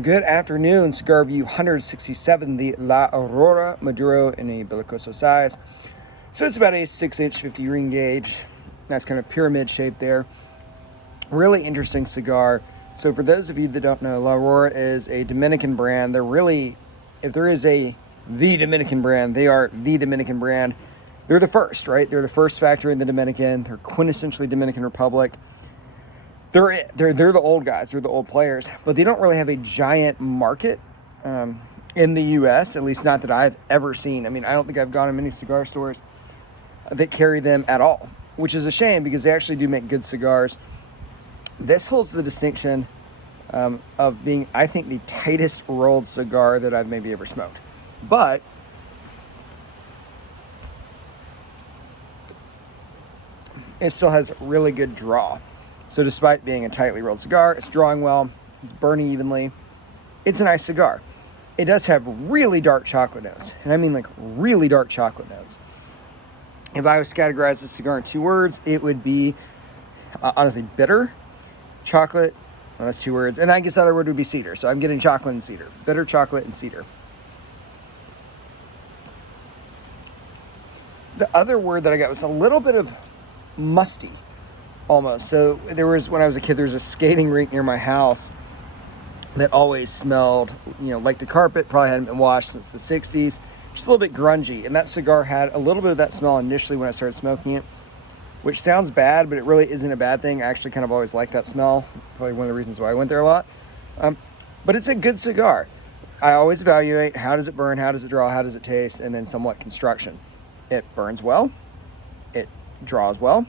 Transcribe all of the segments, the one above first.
Good afternoon, Cigar View 167, the La Aurora Maduro in a Belicoso size. So it's about a 6-inch 50 ring gauge. Nice kind of pyramid shape there. Really interesting cigar. So for those of you that don't know, La Aurora is a Dominican brand. They're really, if there is the Dominican brand, they are the Dominican brand. They're the first, right? They're the first factory in the Dominican. They're quintessentially Dominican Republic. They're the old guys. They're the old players, but they don't really have a giant market in the U.S., at least not that I've ever seen. I mean, I don't think I've gone to many cigar stores that carry them at all, which is a shame because they actually do make good cigars. This holds the distinction of being, I think, the tightest rolled cigar that I've maybe ever smoked. But it still has really good draw. So despite being a tightly rolled cigar, it's drawing well, it's burning evenly. It's a nice cigar. It does have really dark chocolate notes, and I mean like really dark chocolate notes. If I was to categorize this cigar in 2 words, it would be honestly bitter, chocolate, well, that's 2 words, and I guess the other word would be cedar. So I'm getting chocolate and cedar. Bitter, chocolate, and cedar. The other word that I got was a little bit of musty. Almost. So when I was a kid, there was a skating rink near my house that always smelled, like the carpet, probably hadn't been washed since the 60s, just a little bit grungy. And that cigar had a little bit of that smell initially when I started smoking it, which sounds bad, but it really isn't a bad thing. I actually kind of always liked that smell. Probably one of the reasons why I went there a lot. But it's a good cigar. I always evaluate how does it burn, how does it draw, how does it taste, and then somewhat construction. It burns well. It draws well.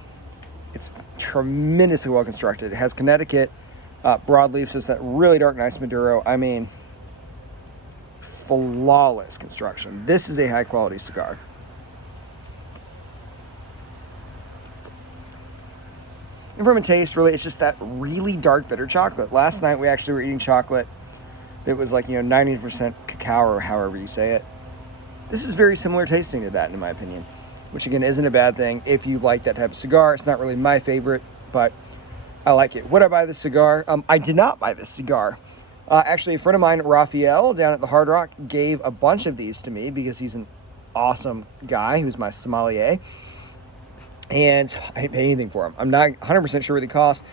It's tremendously well constructed. It has Connecticut broadleaf, so it's that really dark, nice Maduro. I mean, flawless construction. This is a high quality cigar. And from a taste, really, it's just that really dark, bitter chocolate. Last night, we actually were eating chocolate that was like, 90% cacao or however you say it. This is very similar tasting to that, in my opinion, which again isn't a bad thing if you like that type of cigar. It's not really my favorite, but I like it. Would I buy this cigar? I did not buy this cigar. Actually, a friend of mine, Raphael, down at the Hard Rock, gave a bunch of these to me because he's an awesome guy who's my sommelier. And I didn't pay anything for them. I'm not 100% sure what they cost.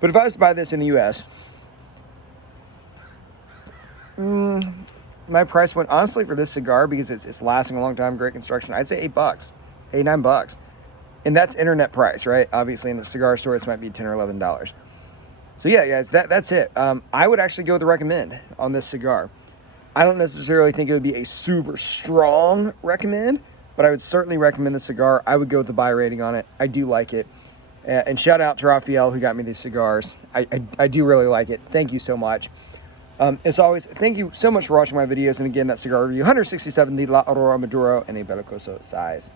But if I was to buy this in the U.S., my price point, honestly, for this cigar, because it's lasting a long time, great construction, I'd say $8, $9. And that's internet price, right? Obviously, in a cigar store, this might be $10 or $11. So yeah, guys, that's it. I would actually go with the recommend on this cigar. I don't necessarily think it would be a super strong recommend, but I would certainly recommend the cigar. I would go with the buy rating on it. I do like it. And shout out to Raphael who got me these cigars. I do really like it. Thank you so much. As always, thank you so much for watching my videos. And again, that cigar review, 167, the La Aurora Maduro in a Belicoso size.